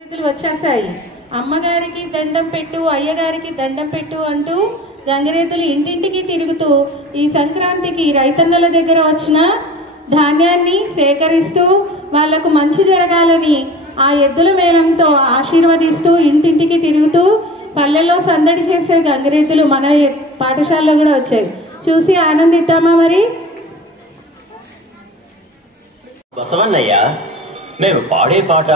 పరిస్థితులు వచ్చేసాయి. అమ్మగారికి దండం పెట్టు, అయ్యగారికి దండం పెట్టు అంటూ గంగిరెద్దులు ఇంటింటికి తిరుగుతూ ఈ సంక్రాంతికి రైతన్నల దగ్గర వచ్చిన ధాన్యాన్ని సేకరిస్తూ వాళ్లకు మంచి జరగాలని ఆ ఎద్దుల మేళంతో ఆశీర్వదిస్తూ ఇంటింటికి తిరుగుతూ పల్లెల్లో సందడి చేసే గంగిరెద్దులు మన పాఠశాలలో కూడా వచ్చాయి. చూసి ఆనందిద్దామా? మరి బసవన్నయ్య, మేము పాడే పాట,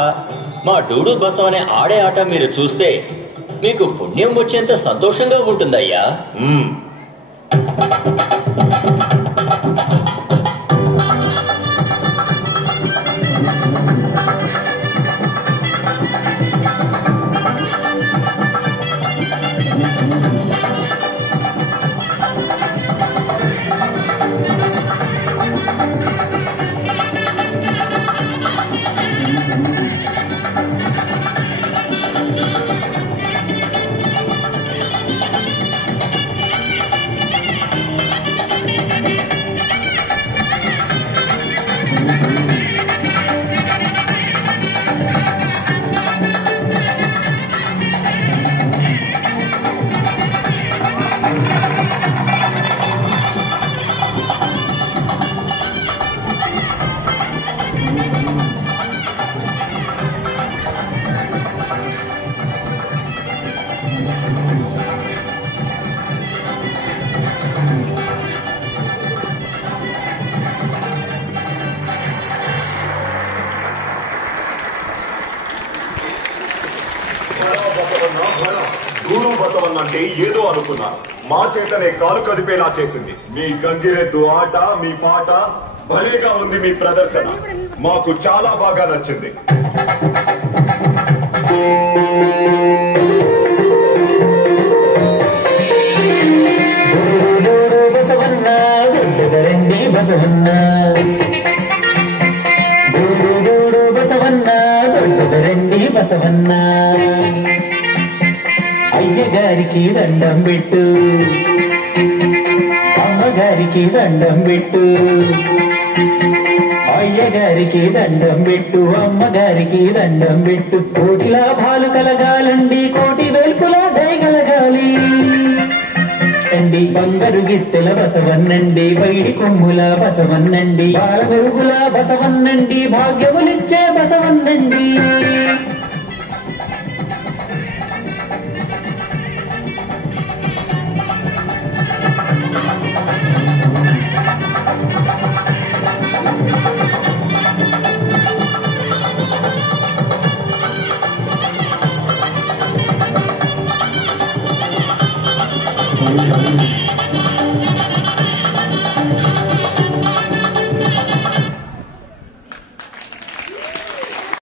మా డూడు బసం అనే ఆడే ఆట మీరు చూస్తే మీకు పుణ్యం వచ్చేంత సంతోషంగా ఉంటుందయ్యా. డూడు బసవన్న అంటే ఏదో అనుకున్నా, మా చేతనే కాలు కదిపేలా చేసింది. మీ గంగిరెద్దు ఆట, మీ పాట భలేగా ఉంది. మీ ప్రదర్శన మాకు చాలా బాగా నచ్చింది. అయ్యగారికి దండం పెట్టు, అమ్మగారికి దండం పెట్టు. అయ్యగారికి దండం పెట్టు, అమ్మగారికి దండం పెట్టు. కోటి లాభాలు కలగాలండి, కోటి వేల్పులా దయగలగాలి అండి. బంగారు గిత్తెల బసవన్నండి, పైడి కొమ్ముల బసవన్నండి, బాల మెరుగుల బసవన్నండి, భాగ్యములిచ్చే బసవన్నండి. Thank you.